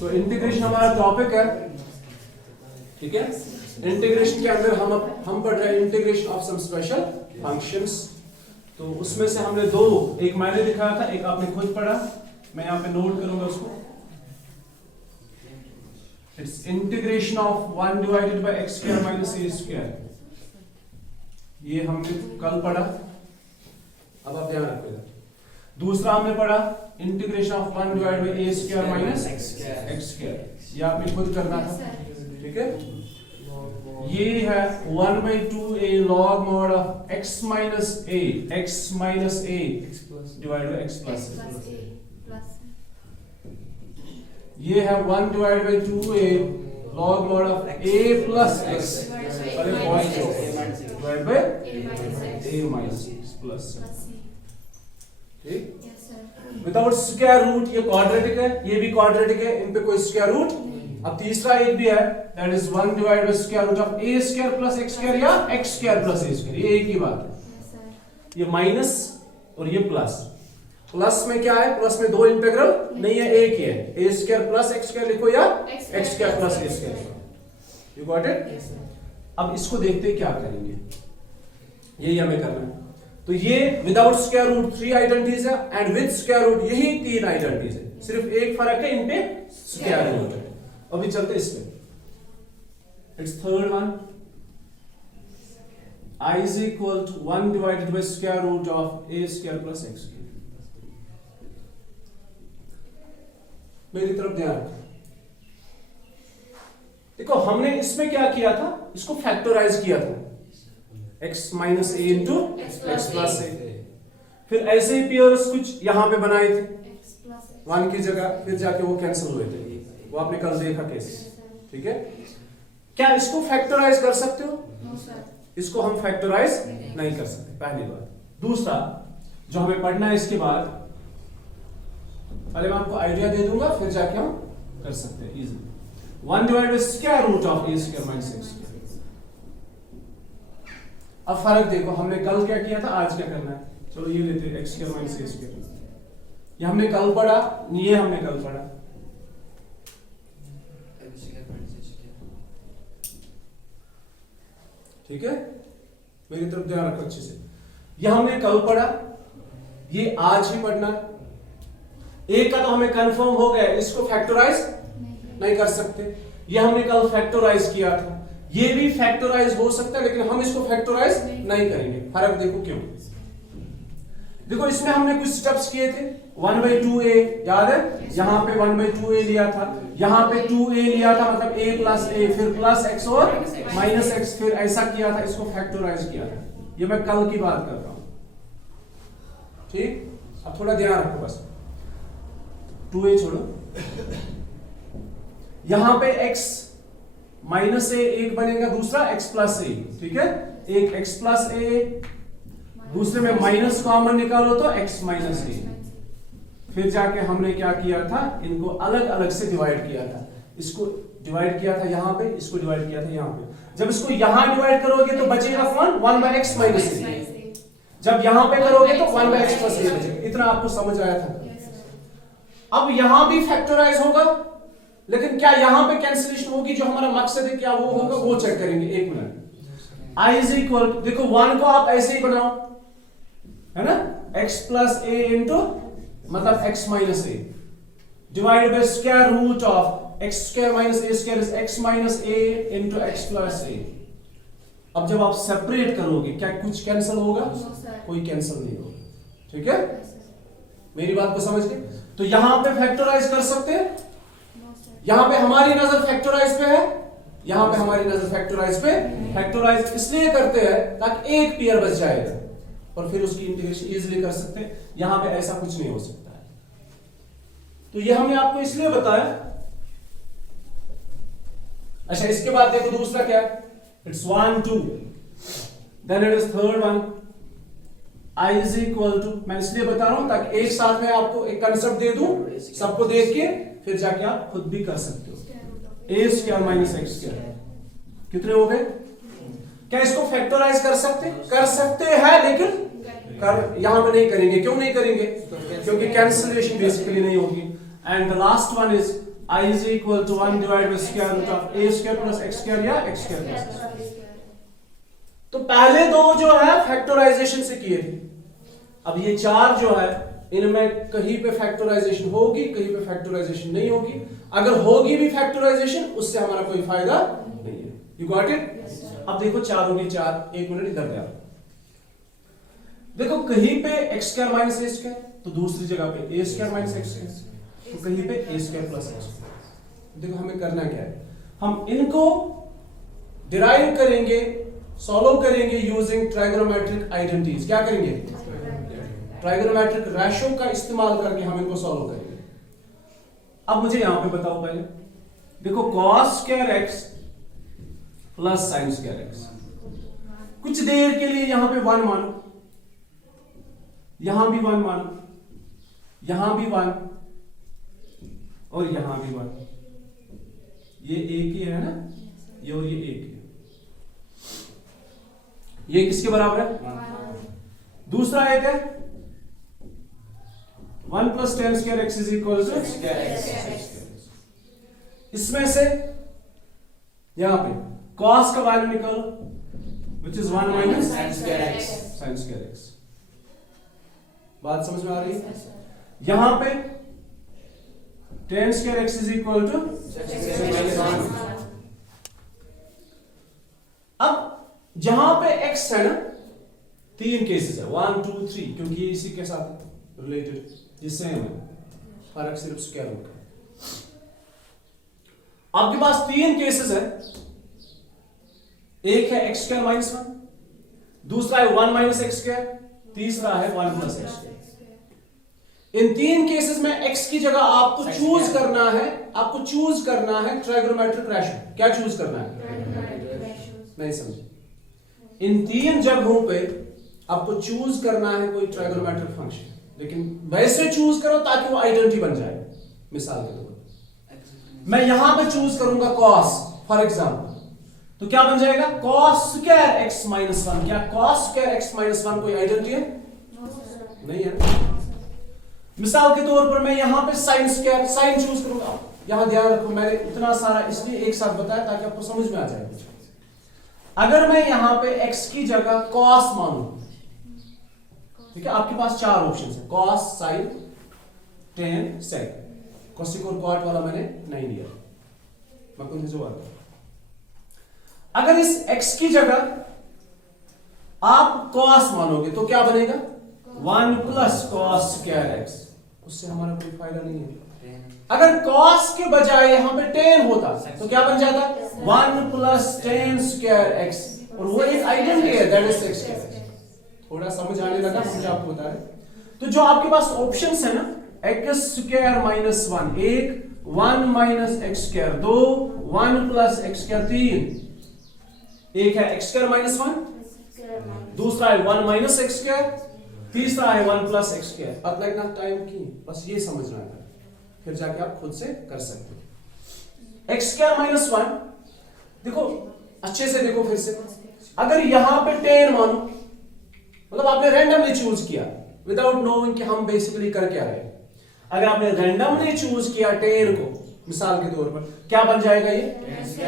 तो इंटीग्रेशन हमारा टॉपिक है, ठीक है। इंटीग्रेशन के अंदर हम पढ़ रहे हैं integration of some special functions. तो उसमें से हमने दो, एक मैंने दिखाया था, एक आपने खुद पढ़ा, मैं यहाँ पे नोट करूंगा उसको। It's integration of 1 divided bye x square minus a square, ये हमने कल पढ़ा, अब आप ध्यान रखिएगा। दूसरा हमने पढ़ा integration of 1 divided by a square minus x square, ये आपने खुद करना था, ठीक है। ये है 1/2a log mod of x minus a divided by x plus a। ये है 1 divided by 2a log mod of a plus x divided by a minus x plus, ठीक। विदाउट स्क्वायर रूट, ये क्वाड्रेटिक है, ये भी quadratic है, इन पे कोई स्क्वायर रूट। अब तीसरा एक भी है, that is 1 divided by square root of a square plus x square या x square plus a square, ये एक ही बात है। ये माइनस और ये प्लस, प्लस में क्या है, प्लस में दो इंटीग्रल नहीं है, एक ही है, a square plus x square लिखो या x square plus a square, you got it. अब इसको देखते क्या करेंगे, यही हमें करना है। तो ये विदाउट स्क्वायर रूट 3 आइडेंटिटीज है, एंड विद स्क्वायर रूट यही 3 आइडेंटिटीज है, सिर्फ एक फर्क है, इन पे स्क्वायर रूट है। अभी चलते इस पे, it's third one, I is equal to 1 divided by square root of a square plus x square। मेरी तरफ ध्यान रखो, देखो हमने इसमें क्या किया था, इसको फैक्टराइज किया था, x minus a into x plus a, फिर ऐसे ही पेयर्स कुछ यहां पे बनाए थे 1 की जगह, फिर जाके वो कैंसिल हुए थे, वो आपने कल देखा कैसे, ठीक है। क्या इसको फैक्टराइज कर सकते हो? इसको हम फैक्टराइज नहीं कर सकते, पहली बात। दूसरा जो हमें पढ़ना है इसके बाद, पहले मैं आपको आइडिया दे दूंगा, फिर जाके हम कर सकते हैं easily. 1 divided by square root of a square minus x square. अब फर्क देखो, हमने कल क्या किया था, आज क्या करना है। चलो ये लेते हैं x square minus a square, ये हमने कल पढ़ा, ये हमने कल पढ़ा, ठीक है। मेरी तरफ ध्यान रखो अच्छे से, ये हमने कल पढ़ा, ये आज ही पढ़ना है। एक का तो हमें कंफर्म हो गया, इसको फैक्टराइज नहीं कर सकते, ये हमने कल फैक्टराइज किया था, ये भी फैक्टराइज हो सकता है, लेकिन हम इसको फैक्टराइज नहीं करेंगे। फर्क देखो क्यों, देखो इसमें हमने कुछ स्टेप्स किए थे, 1/2a याद है, यहां पे 1/2a लिया था, यहां पे 2a लिया था, मतलब a प्लस a, फिर प्लस x और माइनस x, फिर ऐसा किया था, इसको फैक्टराइज किया था। ये मैं कल की बात कर रहा हूं, ठीक। अब थोड़ा ध्यान रखो बस, 2a छोड़ो, यहां पे x माइनस a एक बनेगा, दूसरा x प्लस a, ठीक है। एक x प्लस a, दूसरे में माइनस कॉमन निकालो तो x माइनस a। फिर जाके हमने क्या किया था, इनको अलग अलग से डिवाइड किया था, इसको डिवाइड किया था यहां पे, इसको डिवाइड किया था यहां पे। जब इसको यहां डिवाइड करोगे तो बचेगा कौन, 1/x माइनस a। जब यहां पे करोगे तो 1/x प्लस a बचेगा। इतना आपको समझ आया था। अब यहां भी फैक्टराइज होगा, लेकिन क्या यहां पे कैंसिलेशन होगी, जो हमारा मकसद है क्या वो होगा, वो चेक करेंगे। एक मिनट, I इज इक्वल, देखो 1 को आप ऐसे ही बनाओ, है ना, x प्लस a इंटू मतलब x minus a divide by square root of x square minus a square is x minus a into x plus a। अब जब आप सेपरेट करोगे, क्या कुछ कैंसिल होगा? कोई कैंसिल नहीं होगा, ठीक है। मेरी बात को समझ गए। तो यहां पे फैक्टराइज कर सकते हैं, यहां पे हमारी नजर फैक्टराइज पे है, यहां पे हमारी नजर फैक्टराइज पे। फैक्टराइज इसलिए करते हैं ताकि एक पेयर बच जाएगा और फिर उसकी इंटीग्रेशन इजीली कर सकते हैं। यहां पे ऐसा कुछ नहीं हो सकता है, तो ये हमने आपको इसलिए बताया। अच्छा, इसके बाद देखो दूसरा क्या है, it's 1 2, then it is third one, I is equal to, मैं इसलिए बता रहा हूं ताकि एक साथ में आपको एक कंसेप्ट दे दूं, सबको देख के फिर जाके आप खुद भी कर सकते हो। a square minus x square कितने हो गए? क्या इसको फैक्टराइज कर सकते हैं, लेकिन यहां पे नहीं करेंगे। क्यों नहीं करेंगे? क्योंकि कैंसिलेशन बेसिकली नहीं होगी। And the last one is I is equal to 1 divided by square root of a square plus x square या x square plus x। तो पहले दो जो है फैक्टराइजेशन से किए थे, अब ये चार जो है इनमें कहीं पे फैक्टराइजेशन होगी, कहीं पे फैक्टराइजेशन नहीं होगी। अगर होगी भी फैक्टराइजेशन, उससे हमारा कोई फायदा नहीं है। You got it? अब देखो चारों के चार, एक मिनट इधर ध्यान। देखो कहीं पे एक्स स्क्वायर माइनस ए स्क्वायर, तो दूसरी जगह पे ए स्क्वायर माइनस एक्स स्क्वायर, तो कहीं पे ए स्क्वायर प्लस एक्स स्क्वायर। देखो हमें करना क्या है, हम इनको डिराइव करेंगे, सॉल्व करेंगे यूजिंग ट्राइगोनोमेट्रिक आइडेंटिटीज। क्या करेंगे? ट्राइगोनोमेट्रिक रेशो का इस्तेमाल करके हम इनको सॉल्व करेंगे। अब मुझे यहां पे बताओ पहले, देखो cos square x plus sine square x, कुछ देर के लिए यहां पे 1 मानो, यहां भी 1 मानो, यहां भी 1 और यहां भी 1। ये एक ही है ना, ये और ये एक ही है। ये किसके बराबर है? दूसरा एक है 1 plus tan square x is equal to इसमें से यहां पे cos का वैल्यू निकालो, which is 1 minus sine square x. बात समझ में आ रही है? यहां पे tan square x is equal to. अब जहां पे x है ना, 3 केसेस है, 1 2 3, क्योंकि ये इसी के साथ रिलेटेड, ये सेम है, फर्क सिर्फ स्क्वायर रूट का। आपके पास 3 केसेस है, एक है x स्क्वायर माइनस 1, दूसरा है 1 माइनस एक्स स्क्वायर, तीसरा है 1 प्लस एक्स स्क्वायर। इन 3 केसेस में x की जगह आपको चूज करना है, आपको चूज करना है ट्राइगोनोमेट्रिक रेशो। क्या चूज करना है? नहीं समझे? इन 3 जगहों पे आपको चूज करना है कोई ट्राइगोनोमेट्रिक फंक्शन, लेकिन वैसे चूज करो ताकि वो आइडेंटिटी बन जाए। मिसाल के तौर पर मैं यहां पे चूज करूंगा cos फॉर एग्जांपल, तो क्या बन जाएगा? cos square x minus 1। क्या cos स्क्वायर x माइनस 1 कोई आइडेंटिटी है? नहीं है। मिसाल के तौर पर मैं यहां पे sin स्क्वायर, sin चूज करूंगा। यहां ध्यान रखो, मैंने इतना सारा इसलिए एक साथ बताया ताकि आपको समझ में आ जाए। अगर मैं यहां पे x की जगह cos मानूं, ठीक है, आपके पास 4 ऑप्शन है, cos, sin, tan, sec। Cosec और कॉट वाला मैंने नहीं लिया, मैं कौन से जवाब। अगर इस x की जगह आप cos मानोगे तो क्या बनेगा? 1 प्लस cos स्क्वायर x। उससे हमारा कोई फायदा नहीं है। अगर cos के बजाय यहां पे tan होता तो क्या बन जाता? 1 प्लस tan स्क्वायर x, और वो एक आइडेंटिटी है, दैट इज x स्क्वायर। थोड़ा समझ आने लगा? मुझे आपको बता रहे। तो जो आपके पास ऑप्शंस है ना, x square minus 1 1, 1 minus x square 2, 1 plus x square 3। एक है x स्क्वायर माइनस 1, दूसरा है 1 माइनस एक्स स्क्वायर, तीसरा है 1 प्लस एक्स स्क्वायर। अब लगना टाइम की बस ये समझना है, फिर जाके आप खुद से कर सकते हो। x स्क्वायर माइनस 1, देखो अच्छे से देखो फिर से। अगर यहां पे 10 मानो, मतलब आपने रैंडमली चूज किया विदाउट नोइंग कि हम बेसिकली कर क्या रहे। अगर आपने रैंडमली चूज किया 10 को, मिसाल के तौर पर क्या बन जाएगा? ये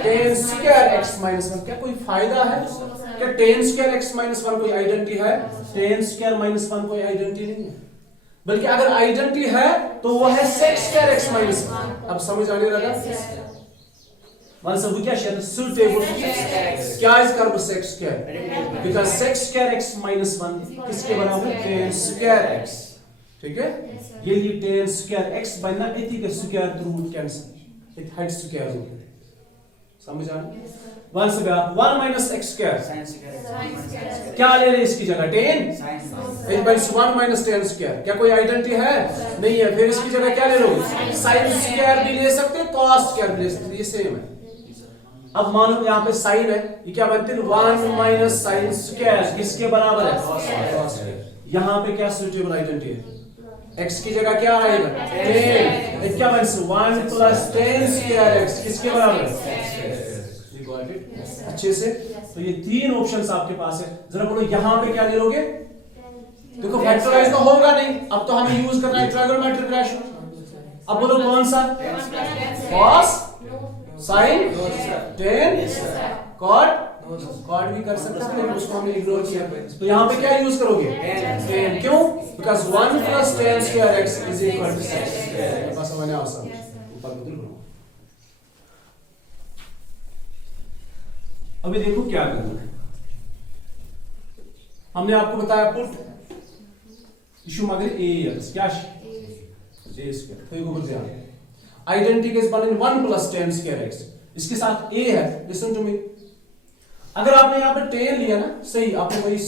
10 स्क्वायर x माइनस 1। क्या कोई फायदा है? क्या 10 स्क्वायर x माइनस 1 कोई आइडेंटिटी है? 10 स्क्वायर माइनस 1 कोई आइडेंटिटी नहीं है, बल्कि अगर आइडेंटिटी है तो वो है sec स्क्वायर x माइनस 1। अब समझ आने लगा? Once we get the suitable क्या is curve sec square, because sec square x minus 1 किसके बराबर है? tan square x। ठीक है, ये लिए tan square x बनना इसी का square root cancel, it had square root. समझ आ रहा? वंस से आप 1 minus x square क्या ले ले इसकी जगह? tan it means 1 minus tan square। क्या कोई आइडेंटिटी है? नहीं है। फिर इसकी जगह क्या ले लोगे? sin square भी ले सकते, cos square भी ले सकते, ये सेम है। अब मानो यहाँ पे साइन है, ये क्या बनते हैं? 1 माइनस साइन स्क्वायर किसके बराबर है? cos square. यहाँ पे क्या सुटेबल आइडेंटिटी है? x की जगह क्या आएगा? tan। क्या बनेगा? 1 प्लस tan स्क्वायर x किसके बराबर है? अच्छे से। तो ये 3 ऑप्शंस आपके पास है। जरा बोलो यहाँ पे क्या ले लोगे? देखो फैक्टराइज तो होगा नहीं, अब तो हमें यूज करना है ट्राइगोनोमेट्रिक रेशो। अब बोलो कौन सा? Cos, sine, tan, cot. Cot भी कर सकते हैं लेकिन उसको हमने इग्नोर किया। तो यहाँ पे क्या यूज करोगे? टेन। क्यों? Because 1 + tan square x = sec square। बस समझने आसान। ऊपर बदल करो। अभी देखो क्या करना है। हमने आपको बताया पुट इशू मगर ax क्या a स्क्वायर तो ऊपर ध्यान। आइडेंटिटी केस बने 1 + tan square x। इसके साथ a है। Listen to me. अगर आपने यहाँ पे tan लिया ना, सही आपने वही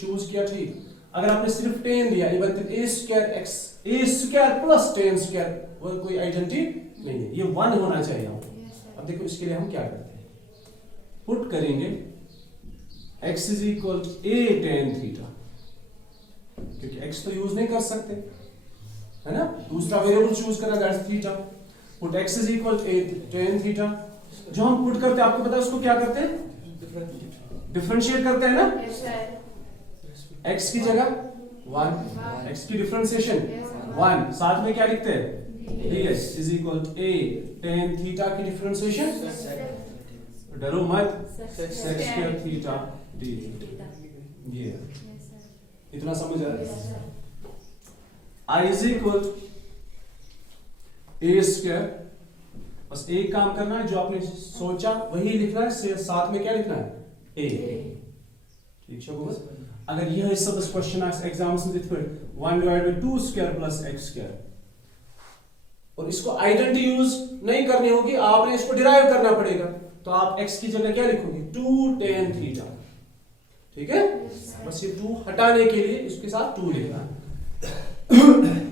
चूज किया, ठीक। अगर आपने सिर्फ tan लिया, ये बनते a square x a square + tan square, वो कोई आइडेंटिटी नहीं है, ये 1 होना चाहिए। अब देखो इसके लिए हम क्या करते हैं, पुट करेंगे x = a tan थीटा, क्योंकि x तो यूज नहीं कर सकते है ना, दूसरा वेरिएबल चूज करना, that's theta. Put x = a tan theta. जो हम पुट करते हैं आपको पता है उसको क्या करते हैं? डिफरेंशिएट करते हैं ना। x की जगह 1, x की डिफरेंशिएशन 1, साथ में क्या लिखते हैं? dx = a tan थीटा की डिफरेंशिएशन, डरो मत, sec square थीटा d। ये इतना समझ आ रहा है? I = a square, बस एक काम करना है, जो आपने सोचा वही लिखना है, साथ में क्या लिखना है? a। ठीक है। अगर यह हिस्सा बस क्वेश्चन एग्जाम्स में दिखते 1/2 square + x square, और इसको आइडेंटिटी यूज नहीं करनी होगी, आपने इसको डिराइव करना पड़ेगा। तो आप x की जगह क्या लिखोगे? 2 tan थीटा। ठीक है, बस ये 2 हटाने के लिए इसके साथ 2 लिखना है।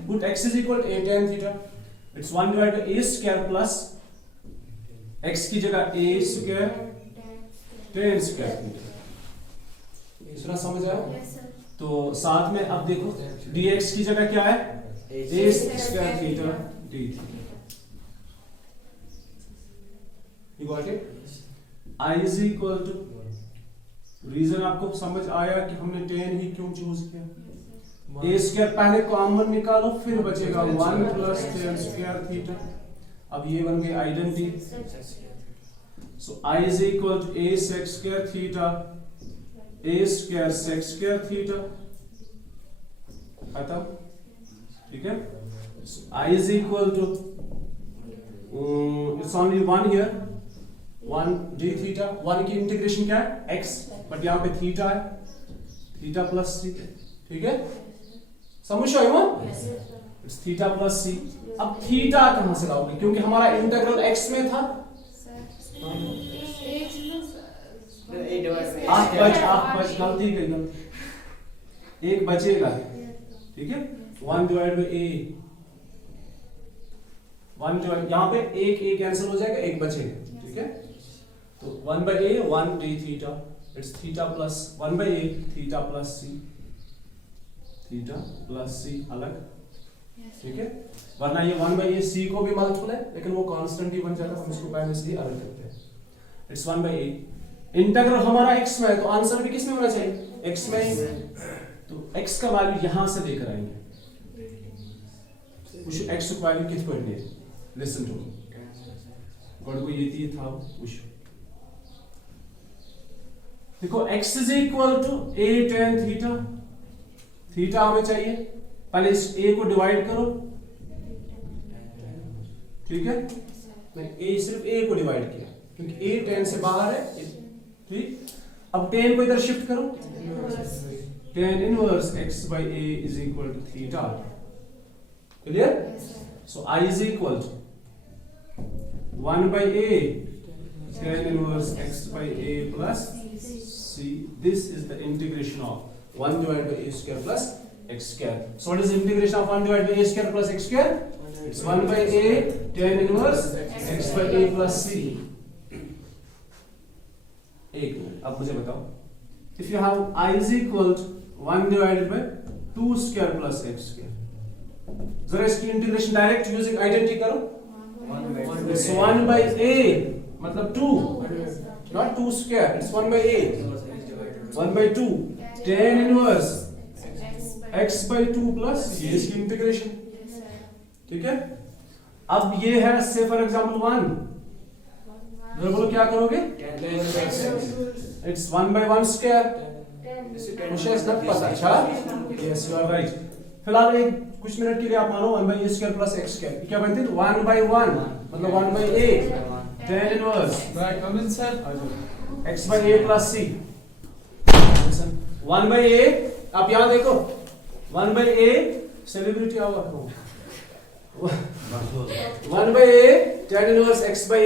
Put x = a tan theta, it's 1/a square plus x की जगह a square tan square theta. इसना समझ आया? तो साथ में अब देखो dx की जगह क्या है? a square theta d theta. You got it? I = reason आपको समझ आया कि हमने tan ही क्यों चूज किया? a स्क्वायर पहले कॉमन निकालो, फिर बचेगा 1 + tan square थीटा। अब ये बन गई identity. So I = a sec square theta, a square sec square theta, खत्म। ठीक है। I = it's only 1 here, 1 d theta. 1 की इंटीग्रेशन क्या है? x, बट यहाँ पे थीटा है, थीटा + c। ठीक है, समझ आए? It's theta + c। अब थीटा कहां से लाओगे, क्योंकि हमारा इंटीग्रल x में था। 8 गलती गई, एक बचेगा। ठीक है, 1/a, 1 यहाँ पे एक कैंसिल हो जाएगा, एक बचेगा। ठीक है, तो 1/a 1 d theta, it's theta + 1/a theta + c, theta + c अलग। ठीक है, वरना ये 1/a c को भी मल्टीपल है, लेकिन वो कांस्टेंट ही बन जाता है, हम इसको पहले से ही अलग करते हैं। It's 1/a। इंटीग्रल हमारा x में है, तो आंसर भी किस में होना चाहिए? x में ही। तो x का वैल्यू यहां से लेकर आएंगे। उस x का वैल्यू किस पॉइंट है? लिसन टू गॉड को ये था उस। देखो x = a tan theta, theta हमें चाहिए, पहले इस a को डिवाइड करो। ठीक है, मैंने सिर्फ a को डिवाइड किया क्योंकि a tan से बाहर है। ठीक, अब tan को इधर शिफ्ट करो, tan inverse x/a = theta. Clear? So I = 1/a tan inverse x/a plus c। This is the integration of 1/a square plus x square. So what is the integration of 1/a square plus x square? It's 1/a tan inverse x/a plus c. एक minute, अब मुझे बताओ, if you have I = 1/2 square plus x square, जरा इसकी integration direct using identity करो। It's 1/a मतलब 2, not 2 square, it's 1/a, 1/2 tan inverse x/2 plus ये इसकी इंटीग्रेशन। ठीक है, अब ये है से फॉर एग्जाम्पल 1, बोलो क्या करोगे? इट्स 1/1 स्क्वायर, मुझे इसका पता। अच्छा, यस यू आर राइट। फिलहाल एक कुछ मिनट के लिए आप मानो 1/a square plus x square क्या बनती है? 1/1 मतलब 1/a tan inverse x/a plus c 1/a। आप यहां देखो 1/a celebrity our 1/a tan inverse x/a,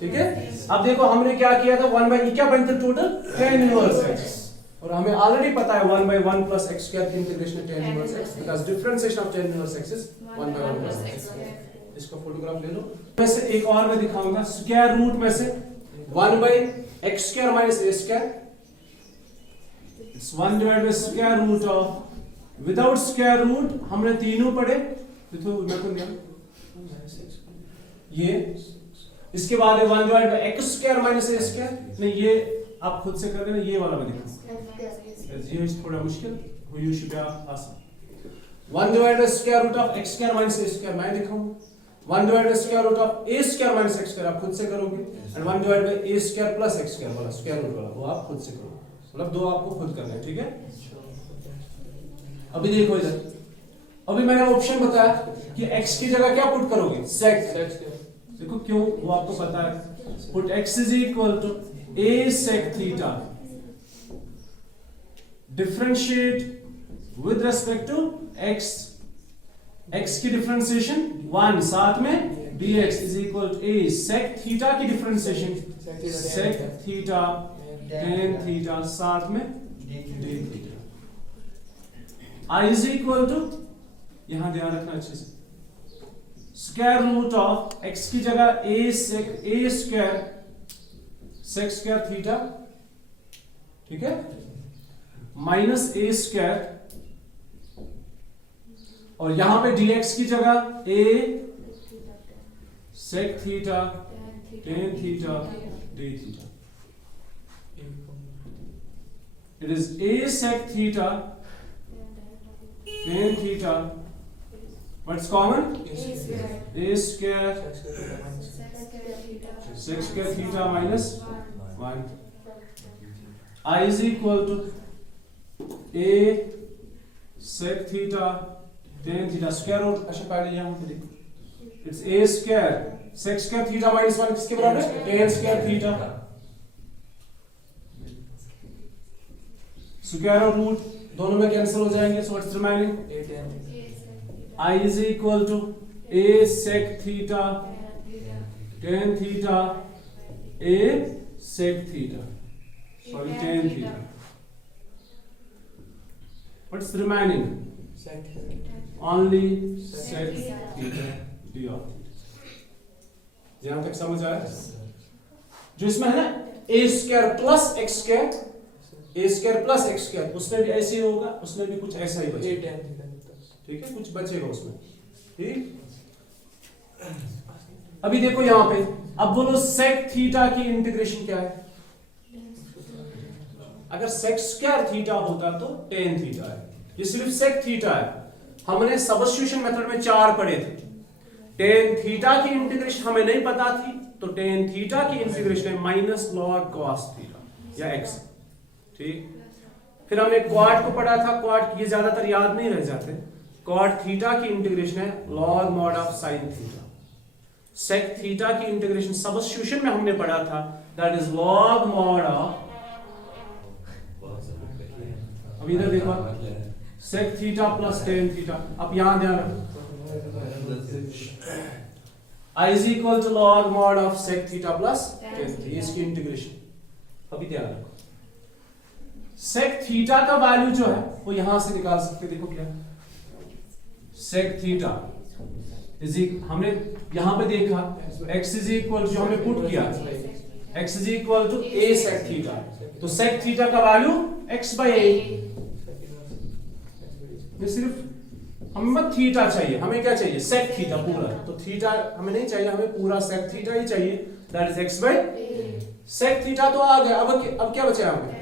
ठीक है। अब देखो हमने क्या किया था, 1/e क्या बनता है टोटल? tan इनवर्स x, और हमें ऑलरेडी पता है 1/1 प्लस x स्क्वायर की integration tan inverse x, because differentiation of tan inverse x is 1/1 plus x square. इसका फोटोग्राफ ले लो। मैं से एक और मैं दिखाऊंगा, स्क्वायर रूट में से 1/x square minus a square, it's 1 divided by square root of, without square root हमने तीनों पढ़े तो मैं तो नहीं, ये इसके बाद है 1 divided bye x square minus a square. नहीं, ये आप खुद से कर देना, ये वाला मैं दिखाऊंगा, ये थोड़ा मुश्किल हुई शुड आसान। 1 divided by square root of x square minus a square मैं दिखाऊंगा। 1 divided by square root of a square minus x square आप खुद से करोगे, and 1 divided by a square plus x square वाला स्क्वायर रूट वाला वो आप खुद से करोगे। मतलब दो आपको खुद करना है, ठीक है। अभी देखो इधर, अभी मैंने ऑप्शन बताया कि x की जगह क्या पुट करोगे? sec। देखो क्यों, वो आपको पता है। Put x is equal to a sec theta, differentiate with respect to x, x की डिफरेंशिएशन 1 साथ में dx is equal to a sec theta की differentiation sec theta tan theta साथ में d theta. I is equal to, यहां ध्यान रखना अच्छे से, स्क्वायर रूट ऑफ x की जगह a square sec square theta, ठीक है, माइनस a स्क्वायर, और यहां पे dx की जगह a sec theta tan theta d theta. It is a sec theta tan theta. What's common? A square sec square theta minus 1. I is equal to a sec theta tan theta square root। अच्छा पहले यहाँ पे देखो, it's a square sec square theta minus 1 किसके बराबर है? tan square theta। Square और root दोनों में कैंसिल हो जाएंगे, so what's remaining? I is equal to a sec theta tan theta a sec theta, sorry tan theta। What's remaining? Only sec theta d of theta। यहां तक समझ आया? जो इसमें है ना a square plus x square, a square plus x square, उसमें भी ऐसे ही होगा, उसमें भी कुछ ऐसा ही बचेगा, ठीक है, कुछ बचेगा उसमें, ठीक। अभी देखो यहां पे, अब बोलो sec थीटा की इंटीग्रेशन क्या है? अगर sec स्क्वायर थीटा होता तो tan थीटा है, ये सिर्फ sec थीटा है। हमने सब्स्टिट्यूशन मेथड में 4 पढ़े थे। tan थीटा की इंटीग्रेशन हमें नहीं पता थी, तो tan थीटा की इंटीग्रेशन है माइनस log cos थीटा या x, ठीक। फिर हमने क्वाड को पढ़ा था, क्वाड ये ज्यादातर याद नहीं रह जाते। क्वाड थीटा की इंटीग्रेशन है log mod of sin theta. sec theta की इंटीग्रेशन सब्स्टिट्यूशन में हमने पढ़ा था, that is log mod of, अब इधर देखो sec theta plus tan theta. अब यहां ध्यान रखो, I is equal to log mod of sec theta plus tan theta, इसकी इंटीग्रेशन। अभी ध्यान रखो, sec थीटा का वैल्यू जो है वो यहां से निकाल सकते, देखो क्या sec थीटा इज, हमने यहां पे देखा x इज इक्वल, जो हमने पुट किया x is equal to a sec theta, तो sec थीटा का वैल्यू x/a। ये सिर्फ हमें थीटा चाहिए, हमें क्या चाहिए? sec थीटा पूरा, तो थीटा हमें नहीं चाहिए, हमें पूरा sec थीटा ही चाहिए, that is x/a। sec theta तो आ गया, अब क्या बचा हमें?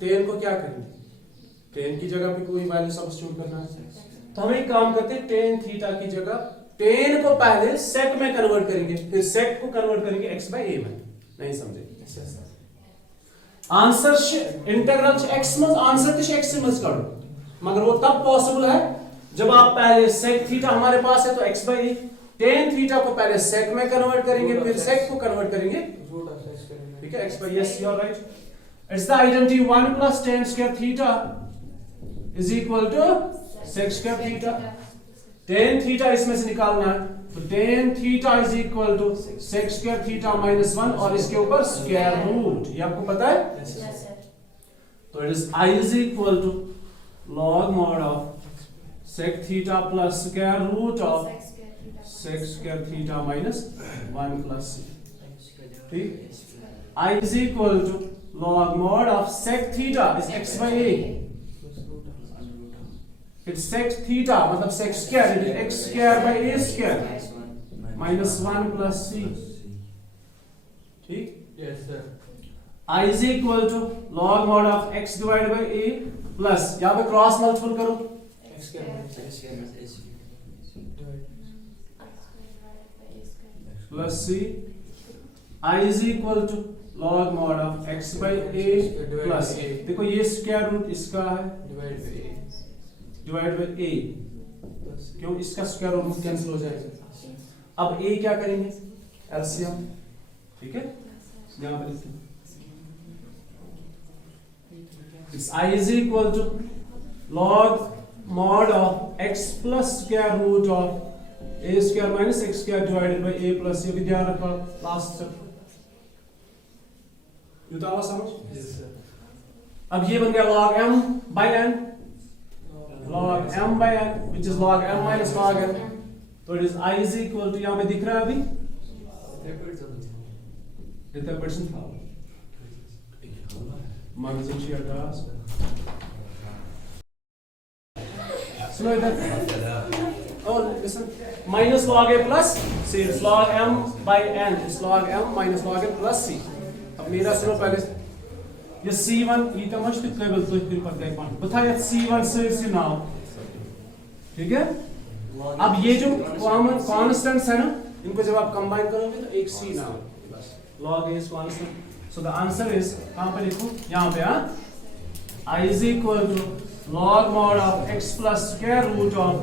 tan को क्या करेंगे? tan की जगह पे कोई वैल्यू सब्स्टिट्यूट करना है, तो हम एक काम करते हैं, tan थीटा की जगह tan को पहले sec में कन्वर्ट करेंगे, फिर sec को कन्वर्ट करेंगे x by a में। नहीं समझे? आंसर इंटीग्रल x में आंसर तो x में करो, मगर वो तब पॉसिबल है जब आप पहले sec थीटा हमारे पास है तो x by a, tan theta को पहले sec में कन्वर्ट करेंगे, फिर sec को कन्वर्ट करेंगे, ठीक है, x by yes, you are right. It's the identity 1 plus tan square theta is equal to sec square theta. tan theta इसमें से निकालना है, तो tan theta is equal to sec square theta minus 1 और इसके ऊपर square root, ये आपको पता है? Yes, sir. तो it is I is equal to log mod of sec theta plus square root of sec square theta minus 1 plus c. ठीक? I is equal to log mod of sec theta is x by a. It's sec theta मतलब sec square, it is x square by a square minus 1 plus c. ठीक? Yes, sir. I is equal to log mod of x divided by a plus यहाँ पे cross multiple करो X square plus c. I is equal to log mod of x by a plus देखो ये square root इसका है divide by a, क्यों इसका square root cancel हो जाएगा। अब a क्या करेंगे एलसीएम, ठीक है, यहाँ पे लिखते हैं It's I is equal to log mod of x plus square root of a square minus x square divided by a plus c। ध्यान रखो लास्ट स्टेप ये तो आवाज समझ। Yes, sir. अब ये बन गया log m by n, log m by n which is log m minus log n, तो it is I is equal to यहाँ पे दिख रहा है अभी कितना परसेंट था माइनस शेयर का सुनो इधर और listen minus log a plus c, it's log m by n, it's log m minus log n plus c। अब मेरा सुनो पहले ये c1 ये का मस्त केबल तो फिर पर गए पान बता ये c1 से नाउ, ठीक है। अब ये जो कॉमन कांस्टेंट्स है ना इनको जब आप कंबाइन करोगे तो एक c नाउ बस log a is constant, so the answer is कहां पे लिखूं यहां पे हां I is equal to log mod of x plus square root of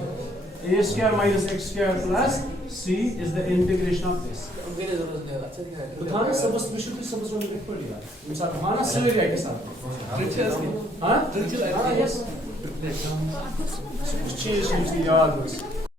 a square minus x square plus c is the integration of this। तो था ना सबस विशुद्ध सबस में लिख पड़ेगा मिसाल हमारा सही है के साथ हां हां यस कुछ चीज मुझे याद है।